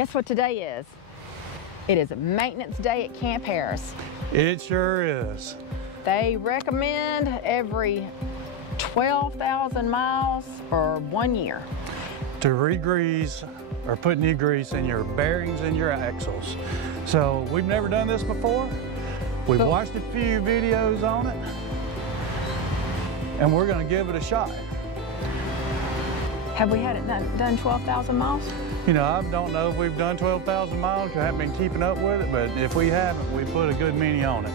guess what today is? It is maintenance day at Camp Harris. It sure is. They recommend every 12,000 miles for 1 year. To re-grease or put new grease in your bearings and your axles. So we've never done this before. We've watched a few videos on it and we're gonna give it a shot. Have we had it done 12,000 miles? You know, I don't know if we've done 12,000 miles. I haven't been keeping up with it, but if we haven't, we put a good many on it.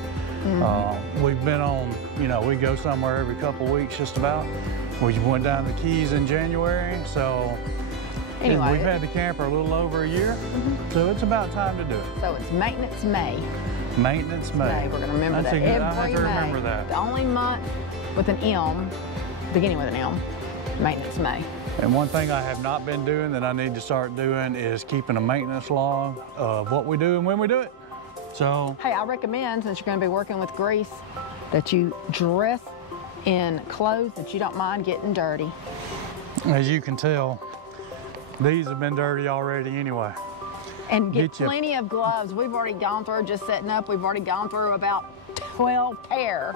We've been on, you know, we go somewhere every couple weeks just about. We went down to the Keys in January, so anyway, we've had the camper a little over a year, so it's about time to do it. So it's Maintenance May. Maintenance May. We're going to remember that every I have to remember that. The only month with an M, beginning with an M, Maintenance May. And one thing I have not been doing that I need to start doing is keeping a maintenance log of what we do and when we do it. So, hey, I recommend, since you're going to be working with grease, that you dress in clothes that you don't mind getting dirty. As you can tell, these have been dirty already anyway. And get plenty of gloves. We've already gone through, just setting up, we've already gone through about 12 pair.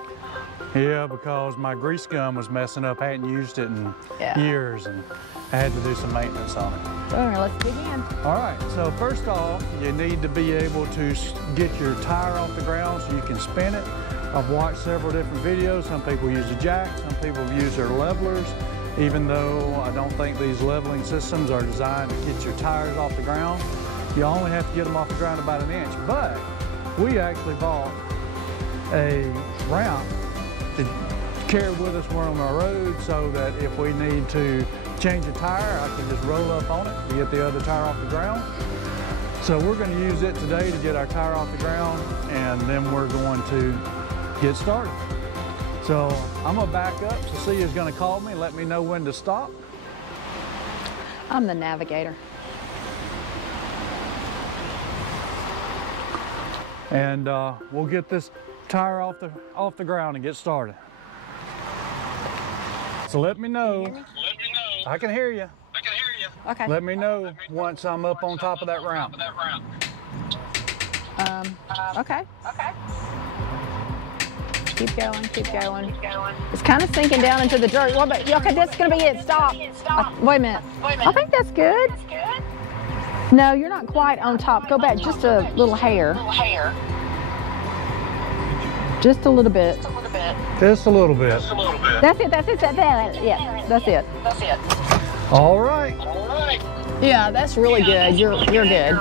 Yeah, because my grease gun was messing up. I hadn't used it in years and I had to do some maintenance on it. All right, let's begin. All right, so first off, you need to be able to get your tire off the ground so you can spin it. I've watched several different videos. Some people use a jack, some people use their levelers, even though I don't think these leveling systems are designed to get your tires off the ground. You only have to get them off the ground about an inch, but we actually bought a ramp to carry with us when we're on the road so that if we need to change a tire, I can just roll up on it to get the other tire off the ground. So we're going to use it today to get our tire off the ground, and then we're going to get started. So I'm going to back up. Cecilia's going to call me and let me know when to stop. I'm the navigator. And we'll get this tire off the ground and get started. So let me know. I can hear you. Okay. Let me know once I'm up on top of that ramp. Okay. Keep going, keep going. It's kind of sinking down into the dirt. What about, okay, that's gonna be it, stop. Wait a minute. I think that's good. No, you're not quite on top. Go back just a little hair. Just a little bit. Just a little bit. That's it, yeah, that's it. All right. Yeah, that's really good. You're good.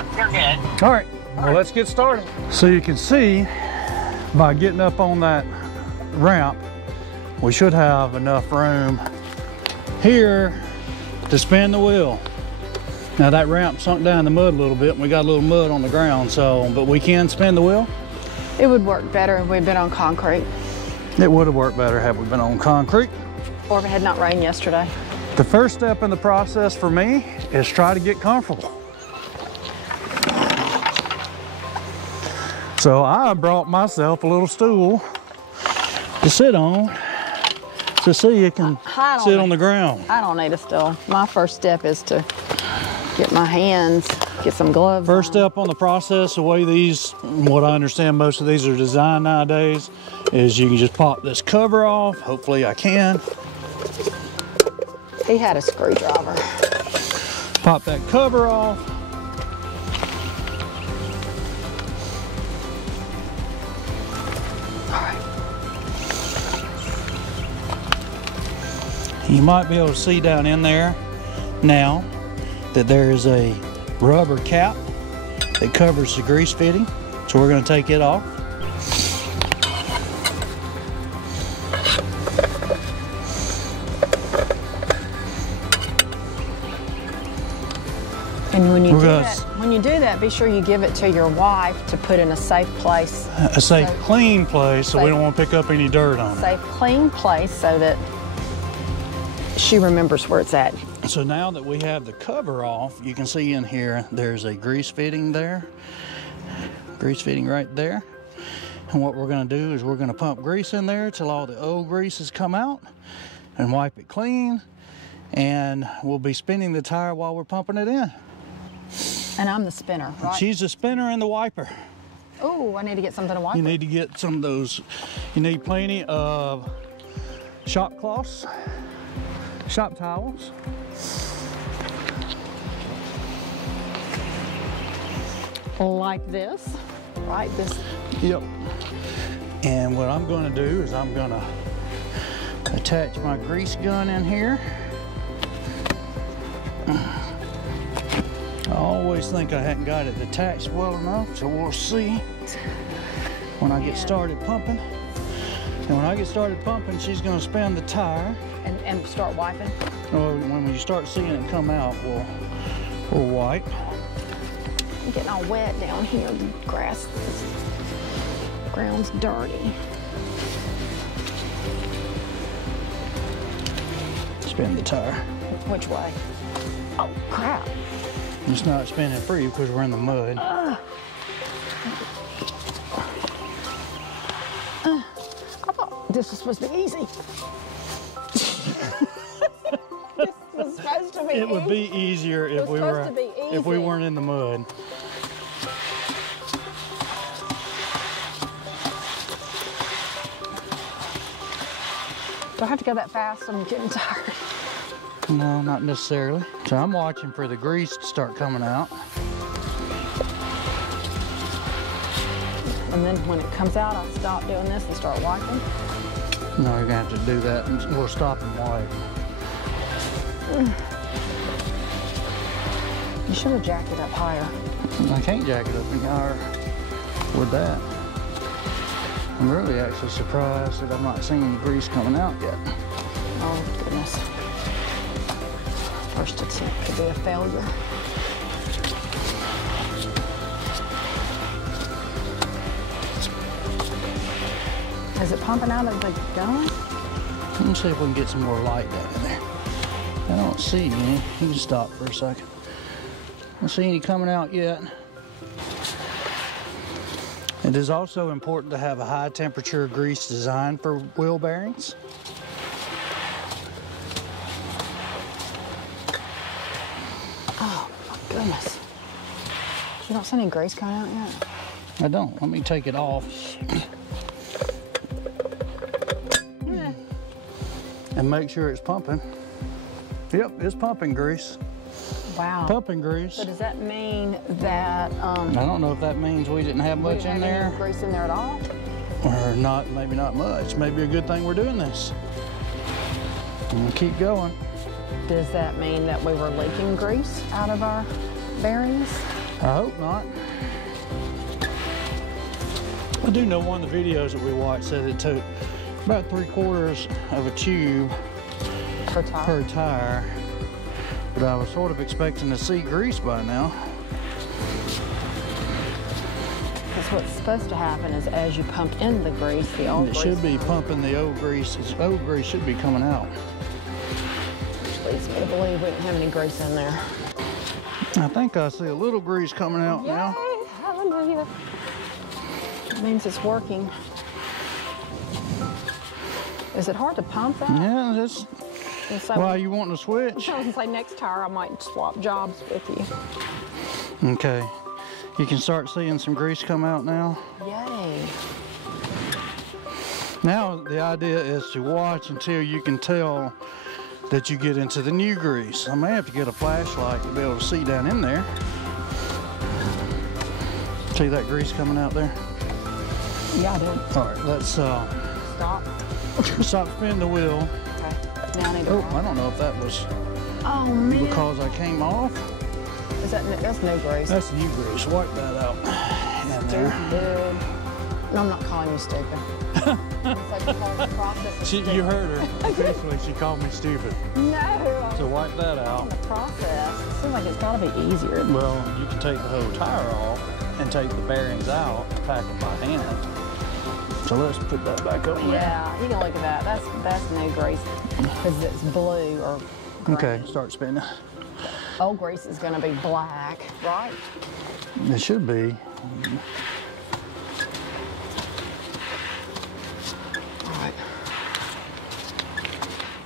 All right, well, let's get started. So you can see by getting up on that ramp, we should have enough room here to spin the wheel. Now that ramp sunk down in the mud a little bit and we got a little mud on the ground, so, but we can spin the wheel. It would work better if we'd been on concrete. It would have worked better had we been on concrete. Or if it had not rained yesterday. The first step in the process for me is try to get comfortable. So I brought myself a little stool to sit on so Cecilia can sit on the ground. I don't need a stool. My first step is to get my hands, get some gloves First on. step on the process, the way these, what I understand most of these are designed nowadays, is you can just pop this cover off. Hopefully I can. He had a screwdriver. Pop that cover off. All right. You might be able to see down in there now that there is a rubber cap that covers the grease fitting. So we're going to take it off. And when you do that, be sure you give it to your wife to put in a safe place. A safe, clean place, so we don't want to pick up any dirt on it. Safe, clean place so that she remembers where it's at. So now that we have the cover off, you can see in here, there's a grease fitting there. Grease fitting right there. And what we're going to do is we're going to pump grease in there till all the old grease has come out and wipe it clean. And we'll be spinning the tire while we're pumping it in. And I'm the spinner, right? She's the spinner and the wiper. Oh, I need to get something to wipe. You need to get some of those. You need plenty of shop cloths, shop towels. Like this, right? This. Yep. And what I'm going to do is I'm going to attach my grease gun in here. I always think I hadn't got it attached well enough, so we'll see when I get started pumping. And when I get started pumping, she's going to spin the tire. And start wiping? Well, when you start seeing it come out, we'll wipe. I'm getting all wet down here. The grass, the ground's dirty. Spin the tire. Which way? Oh, crap. It's not spinning free because we're in the mud. I thought this was supposed to be easy. This was supposed to be easy. It would be easier if we weren't in the mud. Do I have to go that fast? I'm getting tired. No, not necessarily. So I'm watching for the grease to start coming out. And then when it comes out, I'll stop doing this and start wiping. No, you're gonna have to do that and we'll stop and wipe. You should have jacked it up higher. I can't jack it up any higher with that. I'm really actually surprised that I'm not seeing any grease coming out yet. Oh, goodness. First attempt could be a failure. Is it pumping out of the gun? Let me see if we can get some more light down in there. I don't see any. You can stop for a second. I don't see any coming out yet. It is also important to have a high temperature grease design for wheel bearings. Oh, my goodness. You don't see any grease coming out yet? I don't. Let me take it off. And make sure it's pumping. Yep, it's pumping grease. Wow. Pumping grease. So does that mean that I don't know if that means we didn't have much in there. Any grease in there at all? Or not, maybe not much. Maybe a good thing we're doing this. And we'll keep going. Does that mean that we were leaking grease out of our bearings? I hope not. I do know one of the videos that we watched said it took about 3/4 of a tube per tire. But I was sort of expecting to see grease by now. Because what's supposed to happen is as you pump in the grease, the old grease... It should be pumping the old grease. Old grease should be coming out. Which leads me to believe we didn't have any grease in there. I think I see a little grease coming out now. Yay! Hallelujah. It means it's working. Is it hard to pump that? Yeah, that's why you wanting to switch? I was gonna say next tire I might swap jobs with you. Okay. You can start seeing some grease come out now. Yay. Now the idea is to watch until you can tell that you get into the new grease. I may have to get a flashlight to be able to see down in there. See that grease coming out there? Yeah, I did. All right, let's Stop. stop spinning the wheel. Okay. Now I need to... Oh, I don't know if that was Oh, man. because I came off. Is that... That's no grease. That's new grease. Wipe that out. In there. Stupid. No, I'm not calling you stupid. It's like the process is stupid. You heard her. Officially, she called me stupid. No. So wipe that In out. the process, it seems like it's got to be easier. Well, you can take the whole tire off and take the bearings out, pack them by hand. So let's put that back up there. Yeah, you can look at that. That's new grease because it's blue or green. Okay, start spinning. Old grease is going to be black, right? It should be. All right.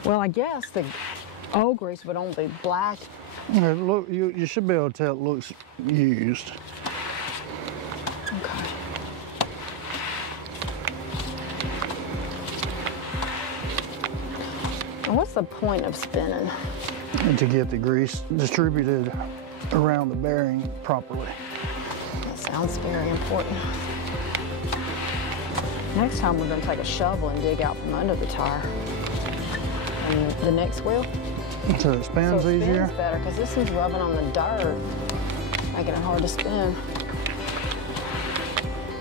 Well, I guess the old grease would only be black Look, you should be able to tell it looks used. Okay. And what's the point of spinning? And to get the grease distributed around the bearing properly. That sounds very important. Next time we're going to take a shovel and dig out from under the tire. And the next wheel. So it spins easier? Spins better, because this is rubbing on the dirt, making it hard to spin.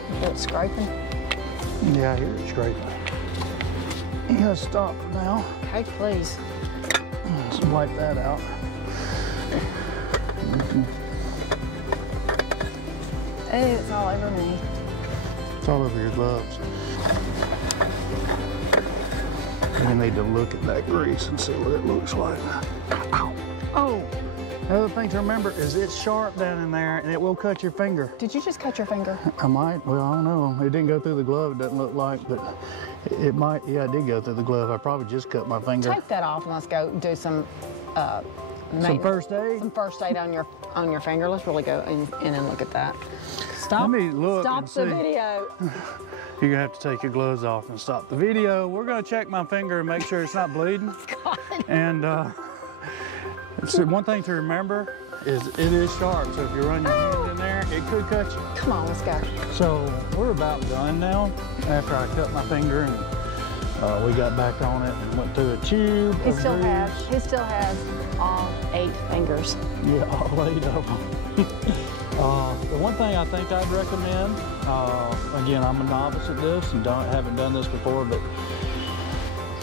You hear it scraping? Yeah, I hear it scraping. You gotta stop for now. Okay, please. Let's wipe that out. Hey, it's all over me. It's all over your gloves. You need to look at that grease and see what it looks like. Ow. Oh! The other thing to remember is it's sharp down in there and it will cut your finger. Did you just cut your finger? I might. Well, I don't know. It didn't go through the glove, it doesn't look like, but it might. Yeah, it did go through the glove. I probably just cut my finger. Take that off and let's go do some first aid? Some first aid on your finger. Let's really go in and look at that. Stop. Let me look. Stop and the see. video. You're gonna have to take your gloves off and stop the video. We're gonna check my finger and make sure it's not bleeding. God. And so one thing to remember is it is sharp. So if you run your hand in there, it could cut you. Come on, let's go. So we're about done now. After I cut my finger and we got back on it and went through a tube. He still has all 8 fingers. Yeah, all 8 of them. The one thing I think I'd recommend, again, I'm a novice at this and haven't done this before, but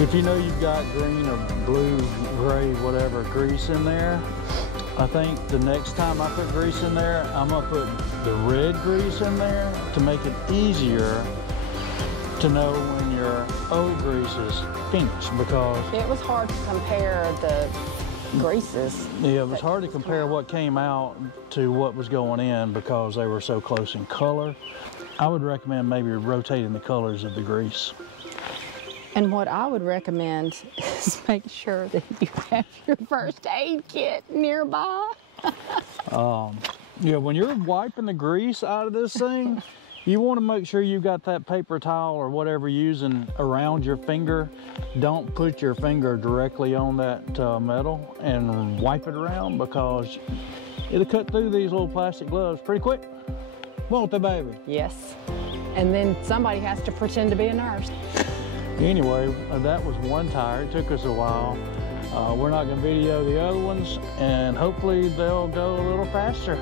if you know you've got green or blue, gray, whatever grease in there, I think the next time I put grease in there, I'm gonna put the red grease in there to make it easier to know when your old grease is finished, because it was hard to compare the greases. Yeah, it was hard to compare what came out to what was going in because they were so close in color. I would recommend maybe rotating the colors of the grease. And what I would recommend is make sure that you have your first aid kit nearby. Yeah, when you're wiping the grease out of this thing, you want to make sure you got that paper towel or whatever you're using around your finger. Don't put your finger directly on that metal and wipe it around, because it'll cut through these little plastic gloves pretty quick. Won't they, baby? Yes. And then somebody has to pretend to be a nurse. Anyway, that was one tire. It took us a while. We're not going to video the other ones, and hopefully they'll go a little faster.